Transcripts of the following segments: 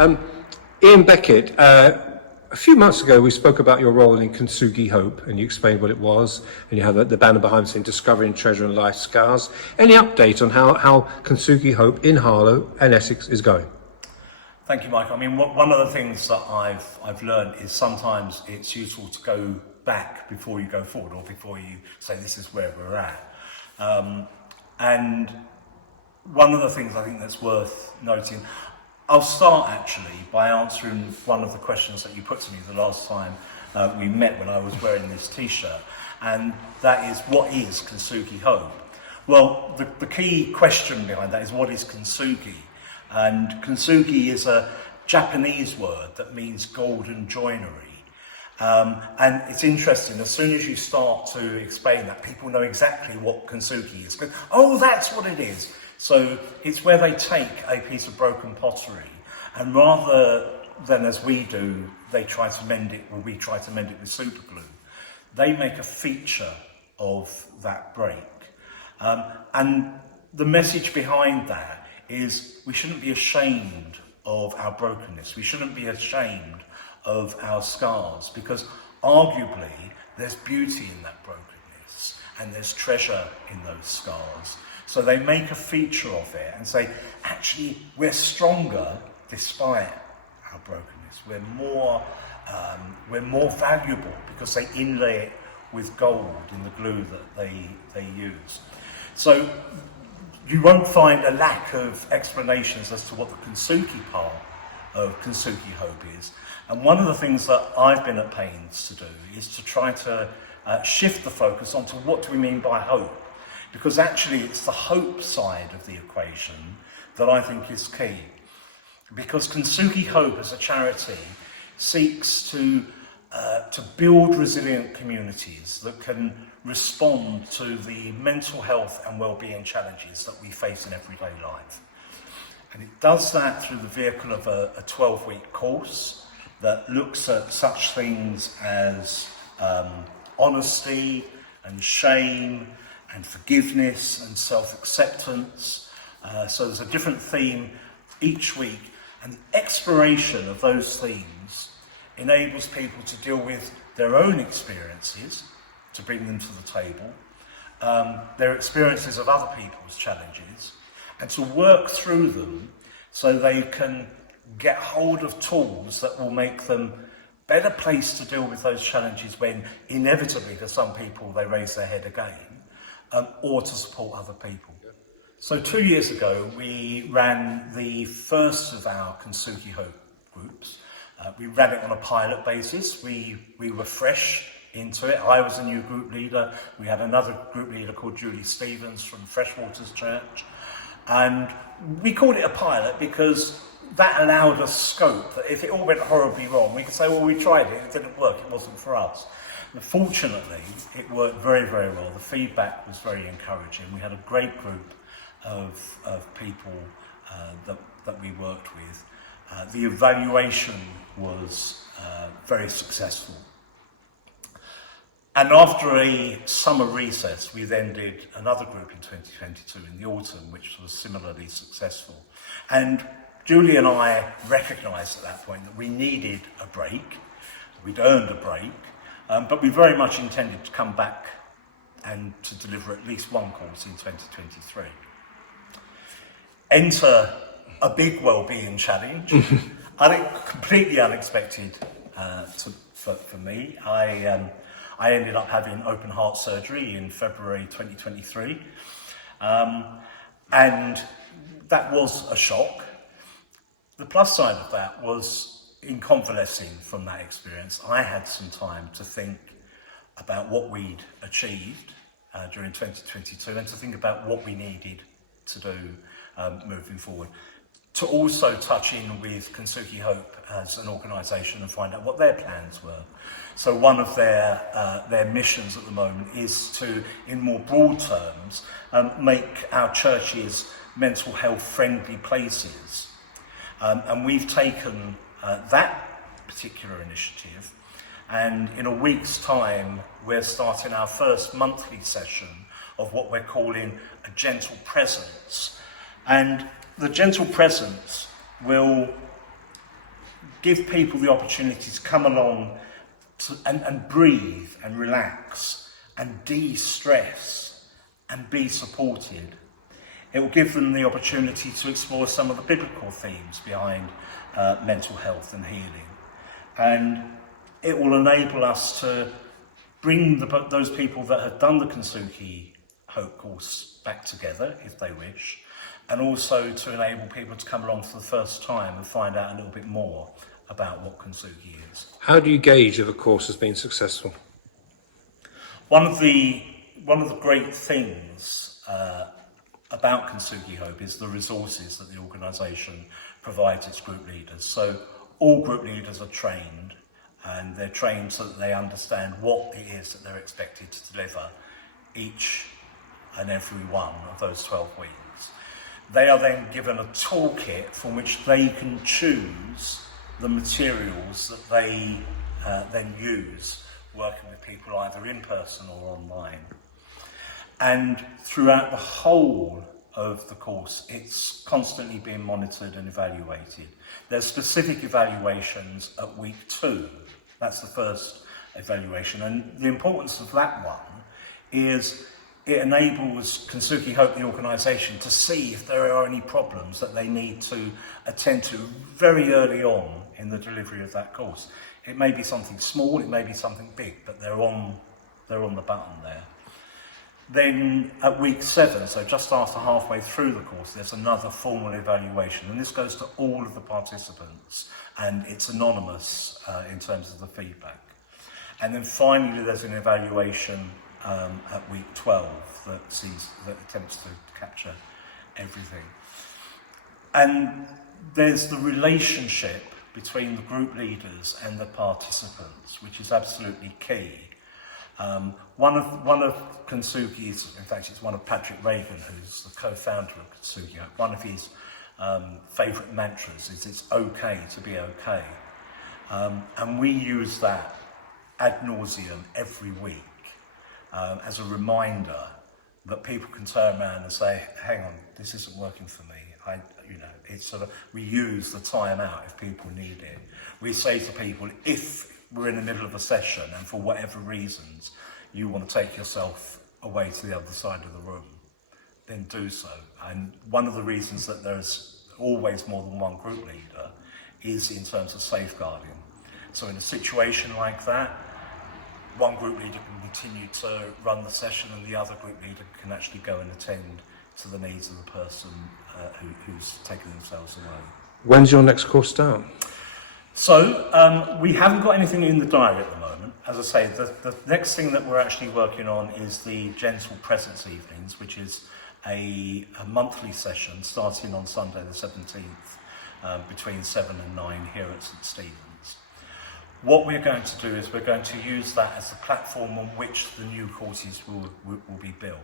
Ian Beckett, a few months ago we spoke about your role in Kintsugi Hope, and you explained what it was, and you have the banner behind saying Discovering Treasure and Life Scars. Any update on how Kintsugi Hope in Harlow and Essex is going? Thank you, Michael. I mean, one of the things that I've learned is sometimes it's useful to go back before you go forward, or before you say this is where we're at. And one of the things I think that's worth noting, I'll start actually by answering one of the questions that you put to me the last time we met, when I was wearing this t-shirt, and that is, what is Kintsugi Hope? Well, the key question behind that is, what is Kintsugi? And Kintsugi is a Japanese word that means golden joinery. And it's interesting, as soon as you start to explain that, people know exactly what Kintsugi is. Oh, that's what it is. So it's where they take a piece of broken pottery, and rather than, as we do, they try to mend it, or we try to mend it with super glue, they make a feature of that break. And the message behind that is, we shouldn't be ashamed of our brokenness. We shouldn't be ashamed of our scars, because arguably there's beauty in that brokenness and there's treasure in those scars. So they make a feature of it and say, actually, we're stronger despite our brokenness. We're more valuable because they inlay it with gold in the glue that they use. So you won't find a lack of explanations as to what the Kintsugi part of Kintsugi Hope is. And one of the things that I've been at pains to do is to try to shift the focus onto what do we mean by hope. Because actually it's the hope side of the equation that I think is key. Because Kintsugi Hope as a charity seeks to build resilient communities that can respond to the mental health and well-being challenges that we face in everyday life. And it does that through the vehicle of a 12-week course that looks at such things as honesty and shame and forgiveness and self-acceptance. So there's a different theme each week, and the exploration of those themes enables people to deal with their own experiences, to bring them to the table, their experiences of other people's challenges, and to work through them so they can get hold of tools that will make them better placed to deal with those challenges when inevitably for some people they raise their head again, or to support other people. So 2 years ago we ran the first of our Kintsugi Hope groups. We ran it on a pilot basis. We were fresh into it. I was a new group leader. We had another group leader called Julie Stevens from Freshwaters Church. And we called it a pilot because that allowed us scope, that if it all went horribly wrong, we could say, well, we tried it, it didn't work, it wasn't for us. But fortunately, it worked very, very well. The feedback was very encouraging. We had a great group of people that we worked with. The evaluation was very successful. And after a summer recess, we then did another group in 2022 in the autumn, which was similarly successful. And Julie and I recognised at that point that we needed a break. We'd earned a break, but we very much intended to come back and to deliver at least one course in 2023. Enter a big wellbeing challenge, completely unexpected for me. I ended up having open heart surgery in February 2023, and that was a shock. The plus side of that was, in convalescing from that experience, I had some time to think about what we'd achieved during 2022 and to think about what we needed to do moving forward. To also touch in with Kintsugi Hope as an organisation and find out what their plans were. So one of their missions at the moment is to, in more broad terms, make our churches mental health friendly places. And we've taken that particular initiative, and in a week's time we're starting our first monthly session of what we're calling a gentle presence. And the gentle presence will give people the opportunity to come along and breathe and relax and de-stress and be supported. It will give them the opportunity to explore some of the biblical themes behind mental health and healing. And it will enable us to bring those people that have done the Kintsugi Hope course back together, if they wish, and also to enable people to come along for the first time and find out a little bit more about what Kintsugi is. How do you gauge if a course has been successful? One of the great things about Kintsugi Hope is the resources that the organisation provides its group leaders. So all group leaders are trained, and they're trained so that they understand what it is that they're expected to deliver each and every one of those 12 weeks. They are then given a toolkit from which they can choose the materials that they then use working with people either in person or online. And throughout the whole of the course, it's constantly being monitored and evaluated. There's specific evaluations at week 2. That's the first evaluation. And the importance of that one is it enables Kintsugi Hope, the organisation, to see if there are any problems that they need to attend to very early on in the delivery of that course. It may be something small, it may be something big, but they're on the button there. Then at week 7, so just after halfway through the course, there's another formal evaluation, and this goes to all of the participants, and it's anonymous in terms of the feedback. And then finally, there's an evaluation at week 12 that attempts to capture everything. And there's the relationship between the group leaders and the participants, which is absolutely key. One of Kintsugi's, in fact it's one of Patrick Reagan, who's the co-founder of Kintsugi, one of his favourite mantras is it's okay to be okay. And we use that ad nauseum every week as a reminder that people can turn around and say, hang on, this isn't working for me. It's sort of, we use the time out if people need it. We say to people, if we're in the middle of a session and for whatever reasons you want to take yourself away to the other side of the room, then do so. And one of the reasons that there's always more than one group leader is in terms of safeguarding. So in a situation like that, one group leader can continue to run the session and the other group leader can actually go and attend to the needs of the person who's taken themselves away. When's your next course start? So we haven't got anything in the diary at the moment. As I say, the next thing that we're actually working on is the Gentle Presence Evenings, which is a monthly session starting on Sunday the 17th between 7 and 9 here at St Stephen's. What we're going to do is we're going to use that as the platform on which the new courses will be built.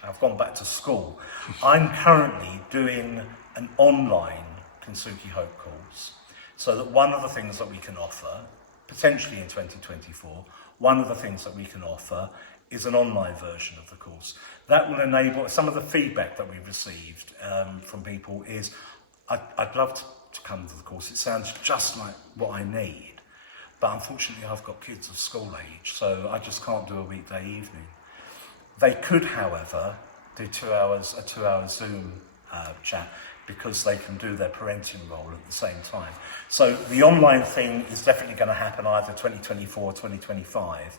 I've gone back to school, I'm currently doing an online Kintsugi Hope course, so that one of the things that we can offer, potentially in 2024, one of the things that we can offer is an online version of the course. That will enable, some of the feedback that we've received from people is, I'd love to come to the course, it sounds just like what I need, but unfortunately I've got kids of school age, so I just can't do a weekday evening. They could, however, do a 2-hour Zoom chat, because they can do their parenting role at the same time. So the online thing is definitely going to happen either 2024 or 2025.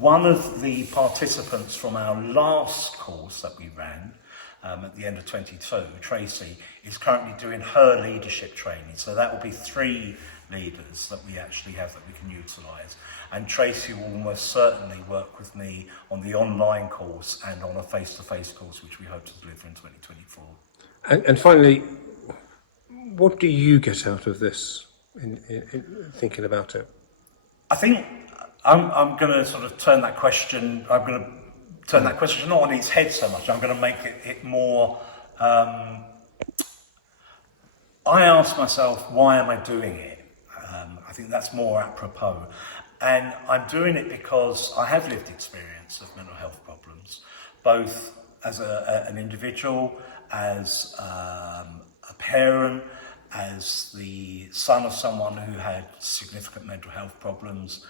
One of the participants from our last course that we ran at the end of 22, Tracy, is currently doing her leadership training. So that will be 3 leaders that we actually have that we can utilise. And Tracy will almost certainly work with me on the online course and on a face-to-face course, which we hope to deliver in 2024. And finally, what do you get out of this in thinking about it? I think I'm going to sort of turn that question. I'm going to turn that question not on its head so much. I'm going to make it more. I ask myself, why am I doing it? I think that's more apropos, and I'm doing it because I have lived experience of mental health problems, both as an individual, as a parent, as the son of someone who had significant mental health problems.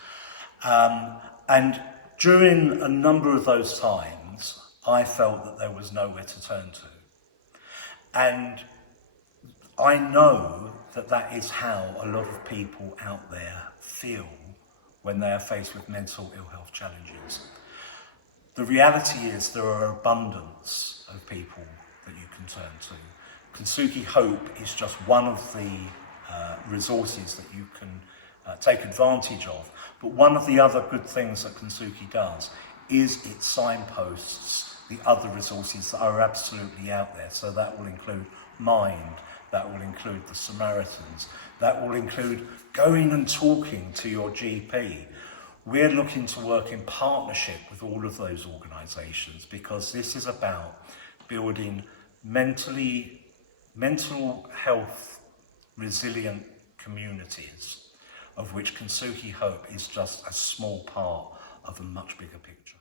And during a number of those times, I felt that there was nowhere to turn to. And I know that that is how a lot of people out there feel when they are faced with mental ill health challenges. The reality is there are abundance of people that you can turn to. Kintsugi Hope is just one of the resources that you can take advantage of. But one of the other good things that Kintsugi does is it signposts the other resources that are absolutely out there. So that will include Mind, that will include the Samaritans, that will include going and talking to your GP. We're looking to work in partnership with all of those organisations because this is about building mental health resilient communities, of which Kintsugi Hope is just a small part of a much bigger picture.